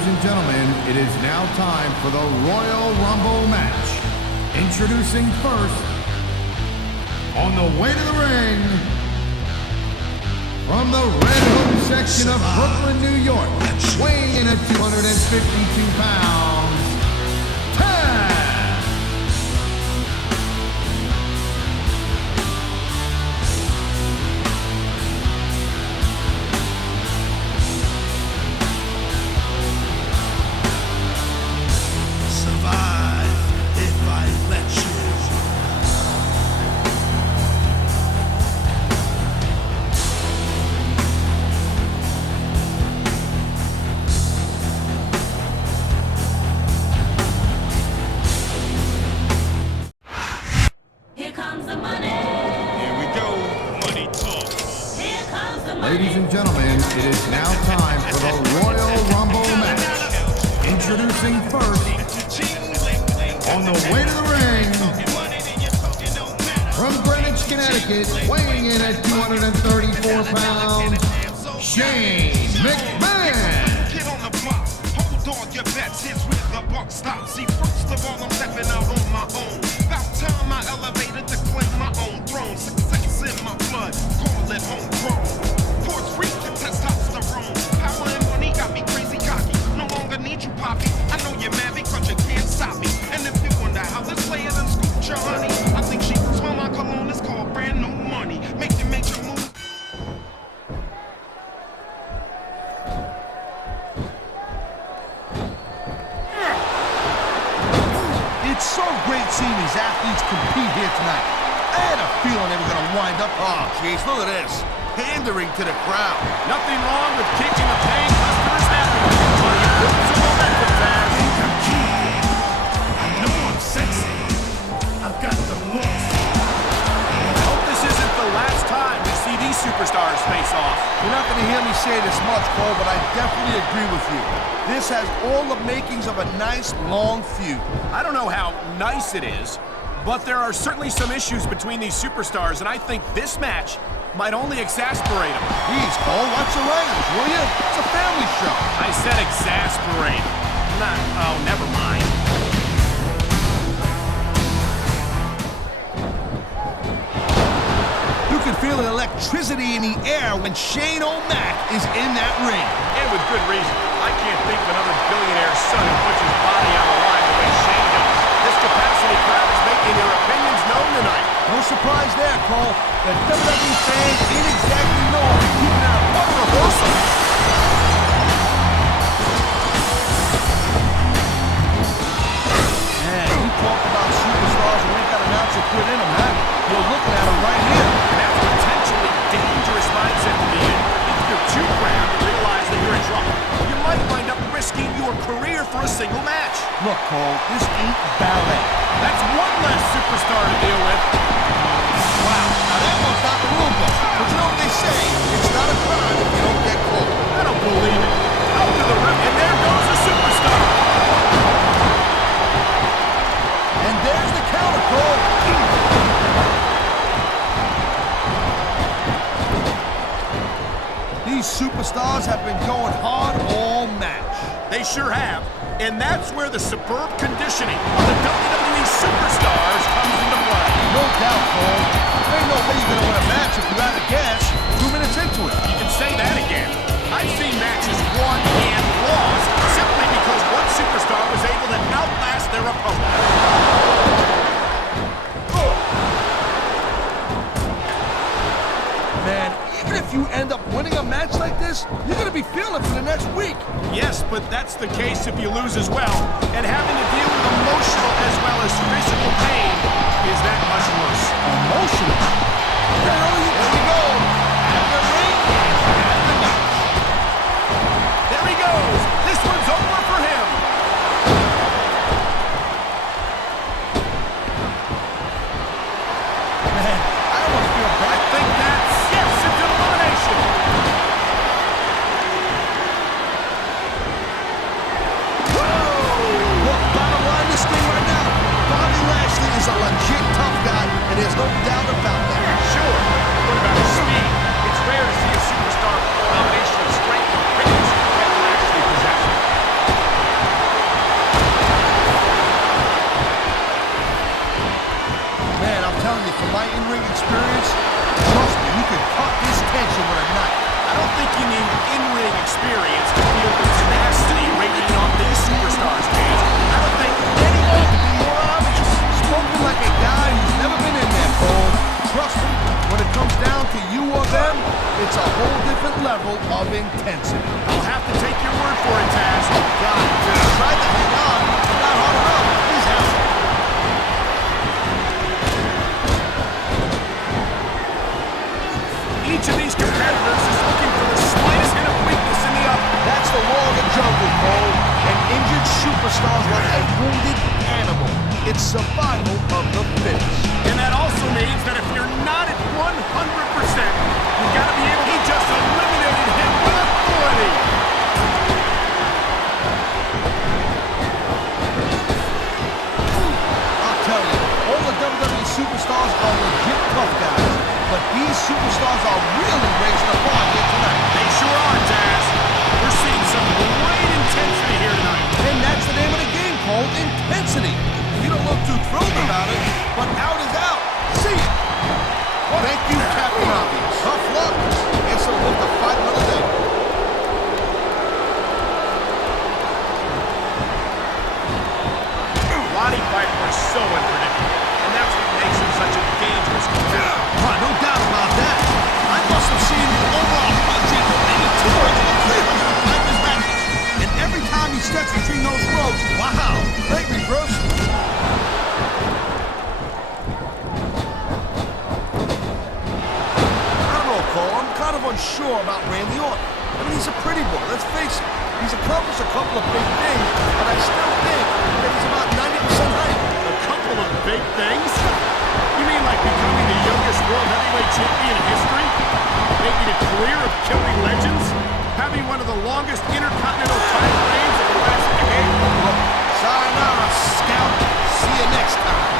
Ladies and gentlemen, it is now time for the Royal Rumble match. Introducing first, on the way to the ring, from the Red Hook section of Brooklyn, New York, weighing in at 252 pounds, Taz! Ladies and gentlemen, it is now time for the Royal Rumble match. Introducing first, on the way to the ring, from Greenwich, Connecticut, weighing in at 234 pounds, Shane McMahon. Get on the block, hold on your bets, here's where the buck stops. See, first of all, I'm stepping out on my own. About time I elevated to claim my own throne. Success in my blood, call it homegrown. Power and money got me crazy cocky. No longer need you, Poppy. I know you're mad because you can't stop me. And if you wonder how this player done scooped your honey, I think she can smell my cologne. It's called brand new money. Make your major move. It's so great seeing these athletes compete here tonight. I had a feeling they were going to wind up. Oh, jeez, look at this. Pandering to the crowd. Nothing wrong with keeping the paying customers happy. While you put some momentum back. I know I'm sexy. I've got the looks. I hope this isn't the last time we see these superstars face off. You're not going to hear me say this much, Cole, but I definitely agree with you. This has all the makings of a nice, long feud. I don't know how nice it is, but there are certainly some issues between these superstars, and I think this match might only exasperate them. Please, Cole, watch your language, will you? It's a family show. I said exasperate. Not, oh, never mind. You can feel the electricity in the air when Shane O'Mac is in that ring. And with good reason. I can't think of another billionaire's son who puts his body on the line the way Shane does. This capacity crowd is making their opinions known tonight. No surprise there, Cole. The WWE fans ain't exactly known for keeping out one rehearsal. Man, we talked about superstars and ain't got an ounce of quit in them, man. You're looking at them right here. And that's a potentially dangerous mindset to be in. If you're too proud to realize that you're in trouble, you might wind up risking your career for a single match. Look, Cole, this ain't ballet. That's one less superstar to deal with. Wow, now that one's not the rule book. But you know what they say? It's not a crime if you don't get caught. I don't believe it. Out to the rim, and there goes a superstar. And there's the counter, Cole. These superstars have been going hard all match. They sure have. And that's where the superb conditioning of the WWE superstars comes into play. No doubt, Cole. There ain't no way you're going to win a match if you're out of gas 2 minutes into it. You can say that again. I've seen matches won and lost simply because one superstar was able to outlast their opponent. Man, even if you end up winning a match like this, you're going to be feeling it for the next week. Yes, but that's the case if you lose as well. And having to deal with emotional as well as physical pain is that much worse. Emotional? Here we go. At the ring, at the match. There he goes. This one's over for him. Man, I almost feel bad. I think that's, yes, it's an elimination. Look, bottom line, this thing right now telling you, from my in-ring experience, trust me, you can cut this tension with a knife. I don't think you need in-ring experience to feel the tenacity radiating off these superstars, Cage. I don't think anything could be more obvious. Spoken like a guy who's never been in there, Cole. Trust me, when it comes down to you or them, it's a whole different level of intensity. I'll have to take your word for it, Taz. Oh, God, I tried to hang on, but not hard enough. He's out. Each of these competitors is looking for the slightest hint of weakness in the other. That's the law of the jungle, Cole. An injured superstar's like a wounded animal. It's survival of the fittest. And that also means that if you're not at 100%, you gotta be able. He just eliminated him with authority. I'll tell you, all the WWE superstars are legit tough guys, but these superstars are really raising the bar here tonight. They sure are, Taz. We're seeing some great intensity here tonight. And that's the name of the game, Cole, intensity. You don't look too thrilled about it, but out is out. See it. Thank you, Captain Obvious. Tough luck. Guess I'll live to fight another day. Roddy Piper is so unpredictable, and that's what makes him such a dangerous competitor. No doubt about that. I must have seen over 100, maybe 200, 300 Piper's matches. And every time he steps between those ropes, wow, great reversal. I'm kind of unsure about Randy Orton. I mean, he's a pretty boy, let's face it. He's accomplished a couple of big things, but I still think that he's about 90% height. A couple of big things? You mean like becoming the youngest world heavyweight champion in history? Making a career of killing legends? Having one of the longest intercontinental title reigns of the last decade? Look, sayonara, Scout. See you next time.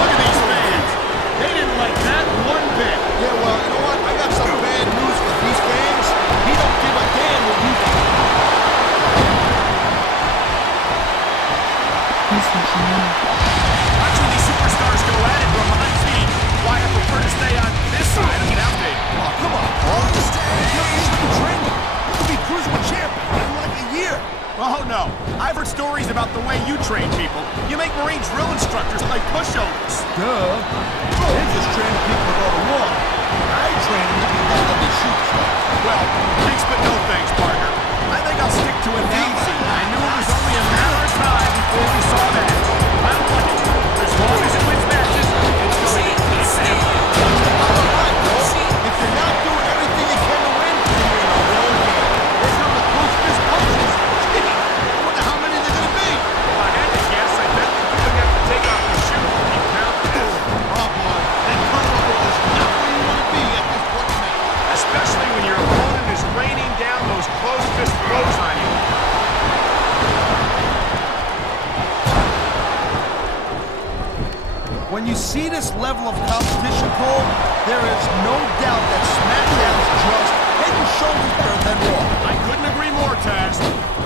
Look at these fans. They didn't like that one bit. Yeah, well, you know what? I got some bad news for these fans. He don't give a damn what you think. Watching these superstars go at it reminds me why I prefer to stay on this side of the outfit. Oh, come on, Paul. You've been training. You'll be cruiserweight champion in like a year. Oh, no. I've heard stories about the way you train people. You make Marine drill instructors play pushovers. Duh. They're just training people to go to war. I train them to be WWE superstars. Well, thanks but no thanks, partner. I think I'll stick to announcing. I knew it was only a matter of time before we saw that. I don't like it. As long as it wins matches, it's going to be safe. All right, Paul. If you're not doing everything you can to win, you're in a wrong game. There's no the close fist punches. Gee, I wonder how many they're going to be. If I had to guess, I bet you're going to have to take off your shoes when you count this. Oh, boy. That turnover is not where you want to be at this point in the match. Especially when your opponent is raining down those close fist blows on you. When you see this level of competition, Cole, there is no doubt that SmackDown is just head and shoulders better than Raw. I couldn't agree more, Taz.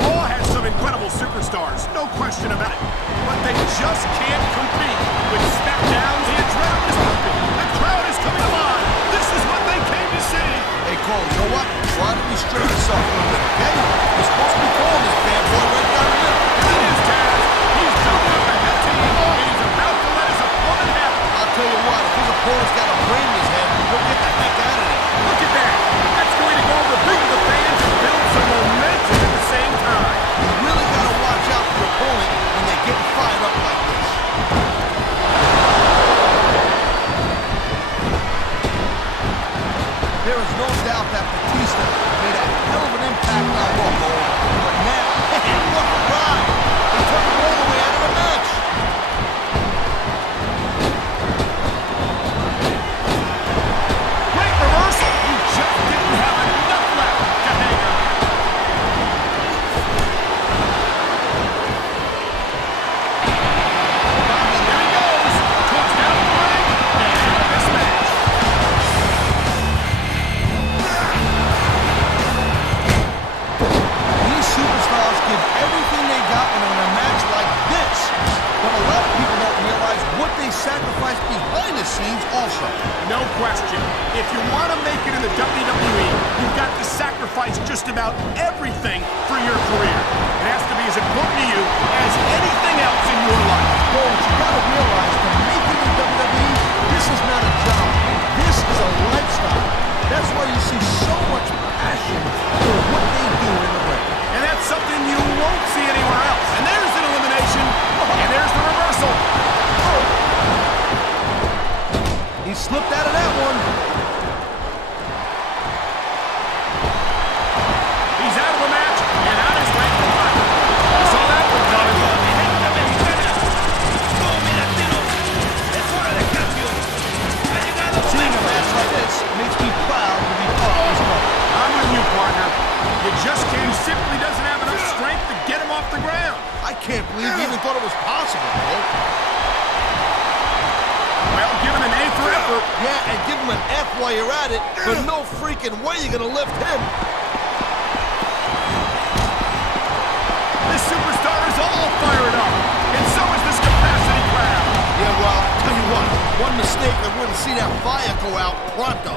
Raw has some incredible superstars, no question about it. But they just can't compete with SmackDown. The adrenaline is pumping. The crowd is coming alive. This is what they came to see. Hey, Cole, you know what? Try to restrain yourself a little bit, okay? You're supposed to be calling this bad boy right down the middle. Here it is, Taz. He's building up a head to you, and he's about to let his opponent have it. I'll tell you what, if his opponent's got a brain in his head, he'll get the heck out of there. Look at that. That's going to go over big to the fans and build some momentum at the same time. You really got to watch out for your opponent when they get fired up like this. There is no doubt that Batista made a hell of an impact on Raw, but now scenes also. No question. If you want to make it in the WWE, you've got to sacrifice just about everything for your career. It has to be as important to you as anything else in your life. But you gotta realize to make it in WWE, this is not a job. This is a lifestyle. That's why you see so much passion for what they do in the ring. And that's something you won't see anywhere else. And there's an elimination. And there's the reversal. He slipped out of that one. He's out of the match and on his way to fight. You saw that one coming. Seeing a match like this makes me proud to be part of this company. I'm with you, partner. He simply doesn't have enough strength to get him off the ground. I can't believe he even thought it was possible, Cole. Well, give him an A for effort. Yeah, and give him an F while you're at it, but no freaking way you're gonna lift him. This superstar is all fired up, and so is this capacity crowd. Yeah, well, tell you what, one mistake and wouldn't see that fire go out pronto.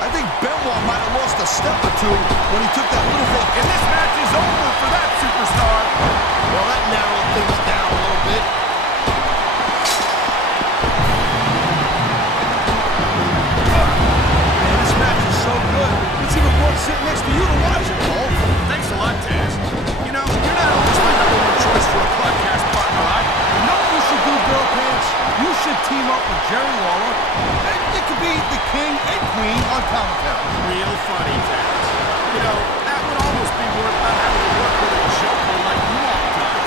I think Benoit might have lost a step or two when he took that little bit. And this match is over for that superstar. Well, that narrowed things down a little bit. Man, this match is so good. It's even worth sitting next to you to watch it, Cole. Thanks a lot, Taz. You know, you're not always my number one choice for a podcast partner, right? You know what you should do, Girl Pants? You should team up with Jerry Lawler. And it could be the king and queen on commentary. Real funny, Taz. You know, that would almost be worth not having to work with a joker like you all the time.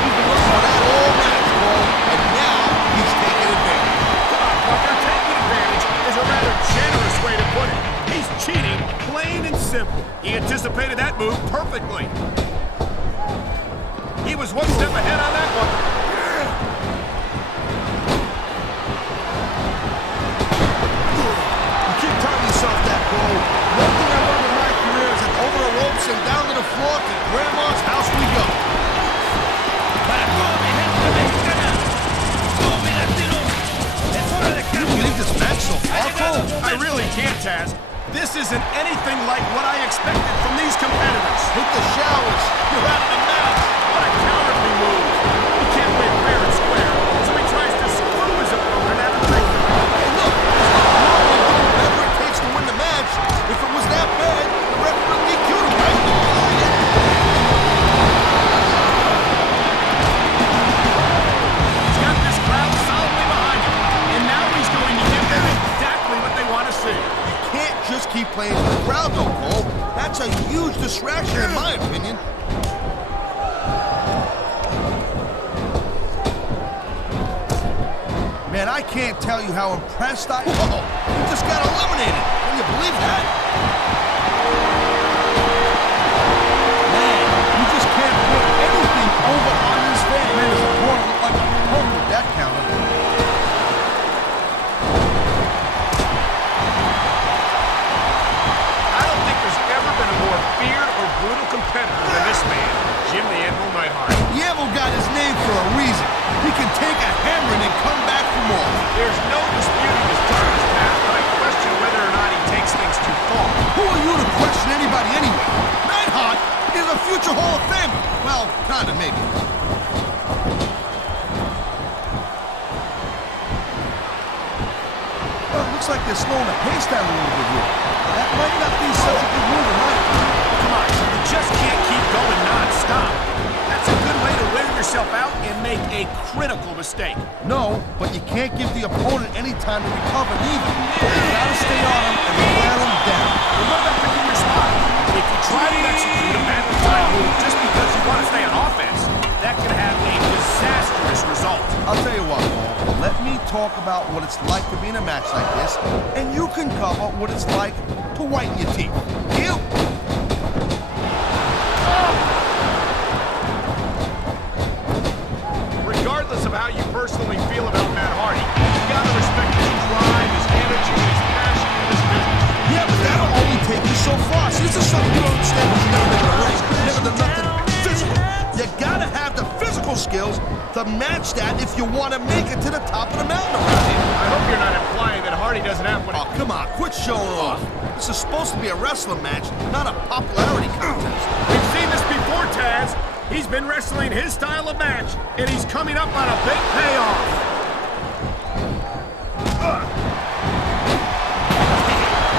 He's been looking for that all match, Cole, and now he's taking advantage. Come on, partner, taking advantage is a rather generous way to put it. He's cheating, plain and simple. He anticipated that move perfectly. He was one step ahead on that one. You keep telling yourself that, Cole. One thing I learned in my career is that over the ropes and down to the floor to Grandma's house we go. You believe this match so far, Cole? I really can't, Taz. This isn't anything like what I expected from these competitors. Hit the showers. You're out of the match. What a cowardly move. He can't win fair and square, so he tries to screw his opponent out of the ring. Hey, look. Whatever it takes to win the match. If it was that bad, the ref wouldn't DQ him, right? He's got this crowd solidly behind him, and now he's going to give them exactly what they want to see. You can't just keep playing to the crowd, though, Cole. That's a huge distraction, in my opinion. Man, I can't tell you how impressed I am. Whoa, he just got eliminated. Can you believe that? Man, you just can't put anything over on this fan. Man, his opponent looked like a punk with that counter. I don't think there's ever been a more feared or brutal competitor than this man, Jim the Anvil Neidhart. The Anvil got his name for a reason. He can take a hammering and come back for more. There's no disputing his darkest past, but I question whether or not he takes things too far. Who are you to question anybody anyway? Neidhart is a future Hall of Famer. Well, kinda, maybe. Well, it looks like they're slowing the pace down a little bit here. That might not be such a good move in my opinion. Come on, you just can't keep going non-stop. That's a good way to wear yourself out and make a critical mistake. No, but you can't give the opponent any time to recover either. You gotta stay on him and wear him down. But what about picking your spot? If you try to execute a badly timed move just because you want to stay on offense, that could have a disastrous result. I'll tell you what, Paul. Let me talk about what it's like to be in a match like this, and you can cover what it's like to whiten your teeth. You. Regardless of how you personally feel about Matt Hardy, you gotta respect his drive, his energy, and his passion in this business. Yeah, but that'll only take you so far. See, this is something you don't understand when you've never been in a ring. Never done nothing to match that if you want to make it to the top of the mountain around here. I hope you're not implying that Hardy doesn't have what... Oh, come on, quit showing off. This is supposed to be a wrestling match, not a popularity contest. We've seen this before, Taz. He's been wrestling his style of match, and he's coming up on a big payoff.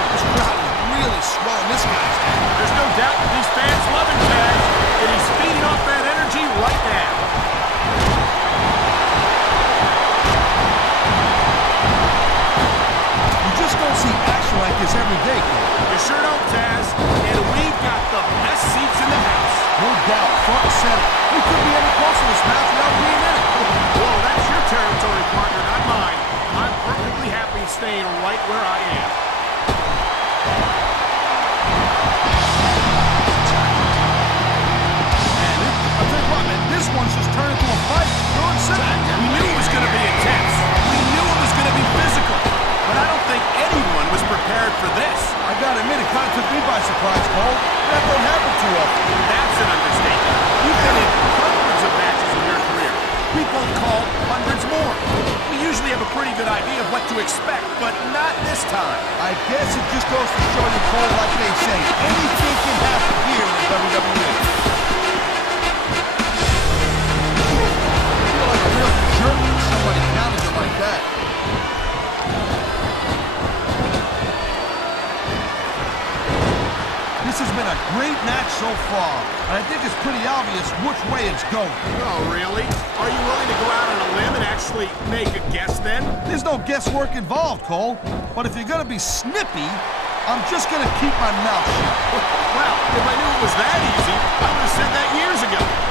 This crowd is really swelling this guy's head. There's no doubt that these fans love him, Taz, and he's feeding off that energy right now. You just don't see action like this every day, kid. You sure don't, Taz, and we've got the best seats in the house. No doubt, front and center. We couldn't be any closer to this match without being in it. Whoa, that's your territory, partner, not mine. I'm perfectly happy staying right where I am. I'll tell you what, man, this one's just turned into a fight. We knew it was going to be intense. We knew it was going to be physical. But I don't think anyone was prepared for this. I gotta admit, it kind of took me by surprise, Cole. That don't happen too often. That's an understatement. You've been in hundreds of matches in your career. We both called hundreds more. We usually have a pretty good idea of what to expect, but not this time. I guess it just goes to show you, Cole, like they say, anything can happen here in the WWE. I feel like a real jerk when somebody counters it like that. This has been a great match so far, and I think it's pretty obvious which way it's going. Oh, really? Are you willing to go out on a limb and actually make a guess then? There's no guesswork involved, Cole. But if you're gonna be snippy, I'm just gonna keep my mouth shut. Well, if I knew it was that easy, I would have said that years ago.